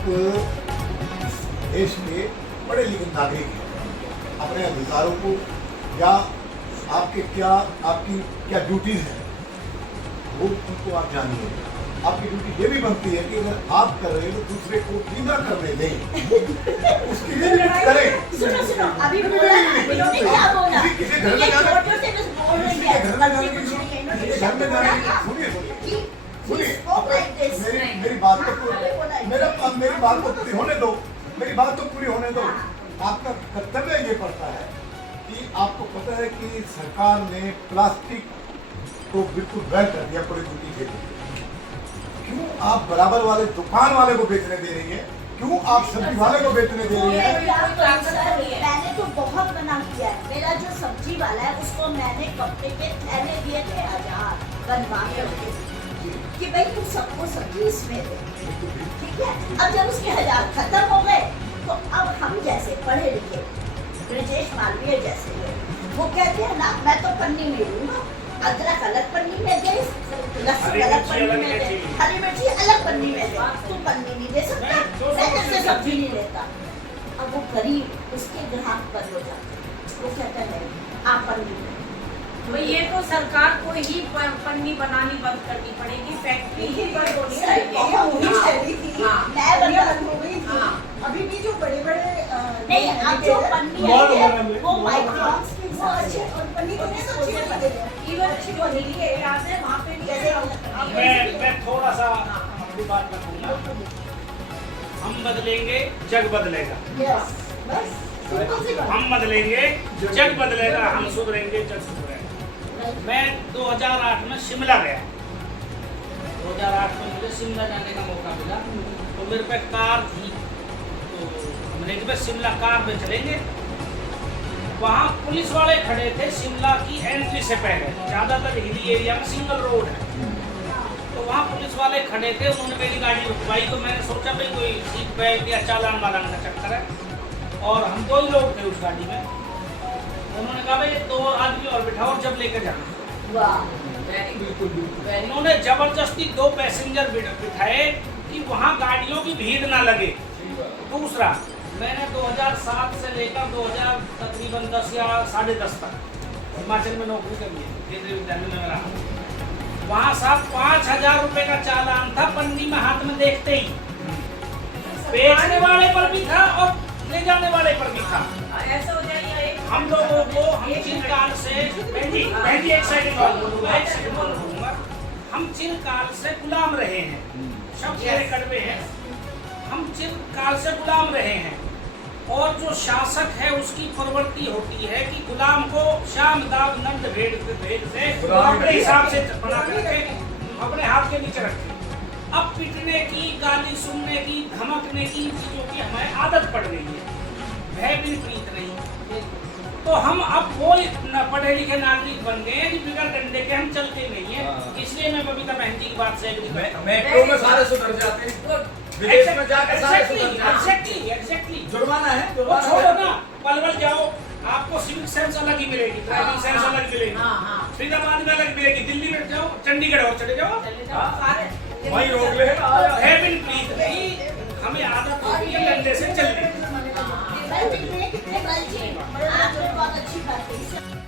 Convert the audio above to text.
आप देश के बड़े लिखे नागरिक हैं, अपने अधिकारों को या आपकी क्या ड्यूटीज हैं वो उनको आप जानिए। आपकी ड्यूटी ये भी बनती है कि अगर आप कर रहे हैं तो दूसरे को भी ना करने दें, उसके लिए भी कुछ करें। सुनो अभी बोला इन्होंने क्या बोला, किसी घर में ये जाने छोटे से बस बोल रही है, घर में जाने की सुनिए मेरी बात तो पूरी होने दो, मेरी बात तो पूरी होने दो। आपका कर्तव्य ये पड़ता है कि आपको पता है कि सरकार ने प्लास्टिक को बिल्कुल बैन कर दिया पूरी दुनिया के लिए। क्यों आप बराबर वाले दुकान वाले को बेचने दे रही है? क्यों आप सब्जी वाले को बेचने दे रही है? मैंने तो बहुत मना किया है। मेरा जो सब्जी वाला है उसको मैंने कपड़े के थैले दिए थे 1000 बनवा के कि भाई तू सबको सब्जी इसमें दे, ठीक है। अब जब उसके 1000 खत्म हो गए तो अब हम जैसे पढ़े लिखे ब्रजेश मालवीय जैसे लोग वो कहते हैं ना मैं तो पन्नी में लूंगा, अदरक अलग पन्नी में दे, लहसुन अलग पन्नी में दे, हरी मिर्ची अलग पन्नी में दे, तू पन्नी नहीं दे सकता, मैं तेरे सब्जी नहीं लेता। अब वो गरीब उसके ग्राहक पर हो जाते, वो कहता है आप पन्नी में। तो ये तो सरकार को ही पन्नी बनानी बंद करनी पड़ेगी, फैक्ट्री ही बंद होनी चाहिए। अभी भी जो बड़े बड़े नहीं, अब जो पन्नी है वो माइक्रोन्स की अच्छे और पन्नी तो नहीं अच्छी लगती है। इवन अच्छी बनी है याद है वहाँ पे मैं थोड़ा सा अपनी बात रखूंगा। हम बदलेंगे जग बदलेगा, यस बस सिंपल सी बात। हम बदलेंगे जग बदलेगा, हम सुधरेंगे जग सुधरेगा। मैं 2008 में शिमला गया, 2008 में मुझे शिमला जाने का मौका मिला। तो मेरे पे कार थी, तो हमने कहा शिमला कार में चलेंगे। वहाँ पुलिस वाले खड़े थे शिमला की एंट्री से पहले, ज़्यादातर हिली एरिया में सिंगल रोड है, तो वहाँ पुलिस वाले खड़े थे। उन्होंने मेरी गाड़ी रुकवाई, तो मैंने सोचा भाई कोई सीट बेल्ट या चालान वालान का चक्कर है, और हम 2 ही लोग थे उस गाड़ी में। उन्होंने कहा भाई 2 आदमी और बिठाओ और जब लेकर जाना। वाह, उन्होंने जबरदस्ती 2 पैसेंजर बिठाए कि वहाँ गाड़ियों की भीड़ ना लगे। दूसरा, मैंने 2007 से लेकर 2000 तकरीबन 10 या 10.5 तक हिमाचल में नौकरी करी है, केंद्रीय विद्यालय में रहा। वहाँ साहब 5000 रुपए का चालान था, पन्नी में हाथ में देखते ही। बेचने वाले पर भी था और ले जाने वाले पर भी था। ऐसा हो जाए हम लोगों को हम चिरकाल से एक सेकंड बोलूंगा, हम चिरकाल से गुलाम रहे हैं, शब्द मेरे कड़वे हैं, हम चिरकाल से गुलाम रहे हैं। और जो शासक है उसकी प्रवृत्ति होती है कि गुलाम को शाम दाव नंद भेद से अपने हिसाब से बना करके अपने हाथ के नीचे रखे। अब पिटने की, गाली सुनने की, धमकने की चीजों की हमें आदत पड़ गई है, भय भी प्रीत नहीं। तो हम अब वो पढ़े लिखे नागरिक बन गए हैं कि बिगर डंडे के हम चलते नहीं है। इसलिए मैं बबीता बहन की बात से मेट्रो में सारे सुधर जाते हैं, विदेश में जाकर सारे सुधर जाते हैं। एग्जैक्टली जुर्माना है, वो छोड़ो ना, पलवल जाओ आपको सिविक सेंस अलग ही मिलेगी, ड्राइविंग सेंस अलग मिलेगी, फरीदाबाद में अलग मिलेगी, दिल्ली में जाओ, चंडीगढ़ और चले जाओ, वही रोक ले। प्रीत नहीं, हमें आदत होती है डंडे से चलने। कितने बल जी, आपने बहुत अच्छी बात कही।